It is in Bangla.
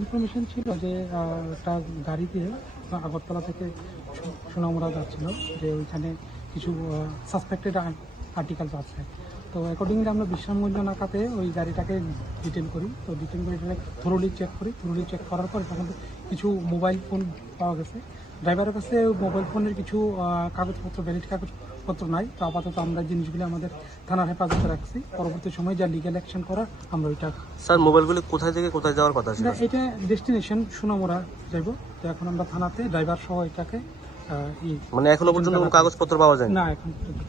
ইনফরমেশন ছিল যে একটা গাড়িতে আগরতলা থেকে সোনামুড়া যাচ্ছিল, যে ওইখানে কিছু সাসপেক্টেড আর্টিকেলস আছে। তো অ্যাকর্ডিংলি আমরা বিশ্রামগঞ্জ নাকাতে ওই গাড়িটাকে ডিটেন করি। তো ডিটেন করে এটাকে থরোলি চেক করার পর তখন কিছু মোবাইল ফোন পাওয়া গেছে। ড্রাইভারের কাছে মোবাইল ফোনের কিছু কাগজপত্র, ভ্যালিড কাগজপত্র নাই। তো আপাতত আমরা জিনিসগুলো আমাদের থানার হেফাজতে রাখছি। পরবর্তী সময় যা লিগ্যাল অ্যাকশন করা আমরা ওইটা। স্যার, মোবাইলগুলি কোথায় থেকে কোথায় যাওয়ার কথা ছিল? এটা ডেস্টিনেশন সোনামুড়া যাইব। তো এখন আমরা থানাতে ড্রাইভার সহ এটাকে মানে এখনো পর্যন্ত কোনো কাগজপত্র পাওয়া যায় না, এখন পর্যন্ত